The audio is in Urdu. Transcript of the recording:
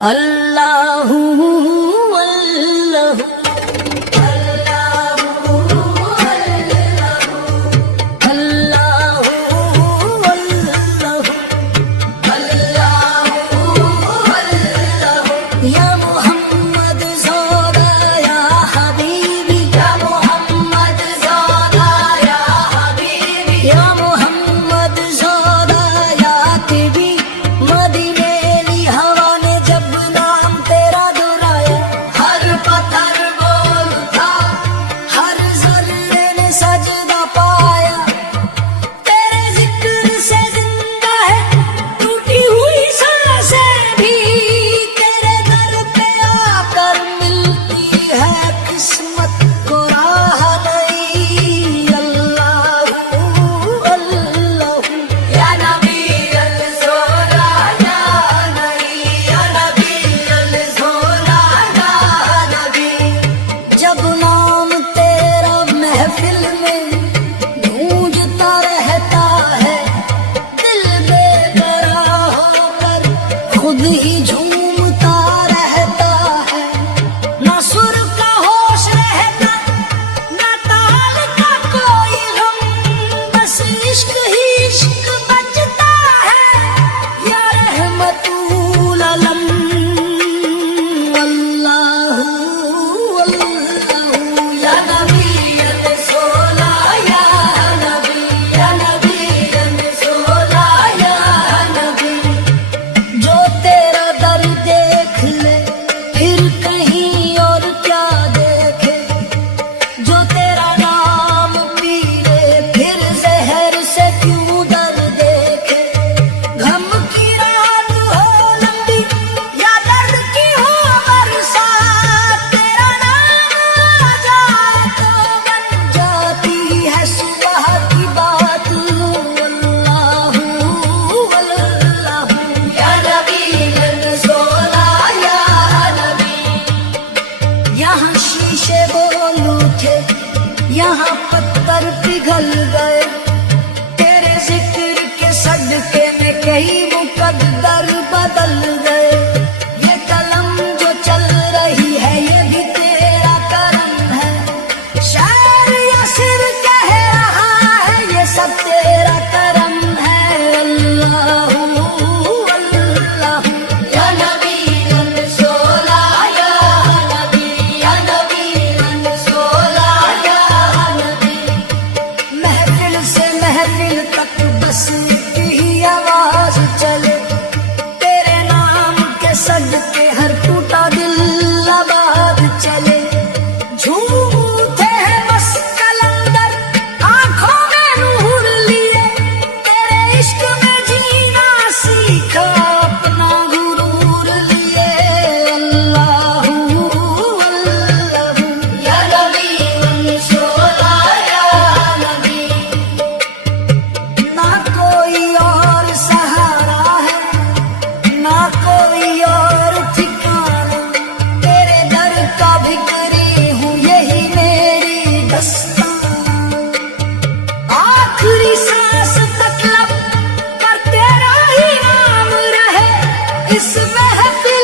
اللہ اللہ یا محمد زودا یا حبیبی یا محمد زودا یا حبیبی یا محمد زودا یا طبی مدینے لی ہوا نے جب نام تیرا دہرایا ہر پتھر بول اٹھا ہر ذرے نے سجدہ پایا تیرے ذکر سے زندہ ہے ٹوٹی ہوئی سانسیں بھی تیرے در پہ آ کر ملتی ہے قسمت کو راہ نہیں اللہ اللہ یا نبی الزولا یا نبی یا نبی الزولا یا نبی جب نام تیرا محفل میں گونجتا رہتا ہے دل بے قرار ہو کر خود ہی جھومتا رہتا ہے نہ سر کا ہوش رہتا نہ تال کا کوئی غم بس عشق ہی عشق بچتا ہے یا رحمت العالم اللہ اللہ یا نبی الرسولہ یا نبی یا نبی الرسولہ یا نبی جو تیرا در دیکھ لے پھر کہیں اور کیا دیکھے جو تیرا نام پی لے پھر زہر سے کیوں در دیکھے غم کی رات ہو لمبی یا درد کی ہو برسات تیرا نام آ جائے تو بن جاتی ہے صبح کی بات اللہ اللہ یا نبی الرسولہ یا نبی یہاں شیشے بول اٹھے یہاں پتھر پگھل گئے تیرے ذکر کے صدقے میں کئی مقدر بدل گئے یہ قلم جو چل رہی ہے یہ بھی تیرا کرم ہے شاعر یا سر کہہ رہا ہے یہ سب تیرا کرم ہے اللہ اللہ یا نبی الرسولہ یا نبی یا نبی الرسولہ یا نبی محفل سے محفل تک بس ایک ہی آواز چلے تیرے نام کے صدقے ہر ٹوٹا دل آباد چلے جھوم اٹھے ہیں بس کلندر آنکھوں میں نور لیے تیرے عشق میں جینا سیکھا اپنا غرور لیے اللہ اللہ یا نبی الرسولہ یا نبی نہ کوئی اور سہارا ہے نہ کوئی اور ٹھکانا تیرے در کا بھکری ہوں یہی میری دستان آخری سانس تک لب پر تیرا ہی نام رہے اس محفل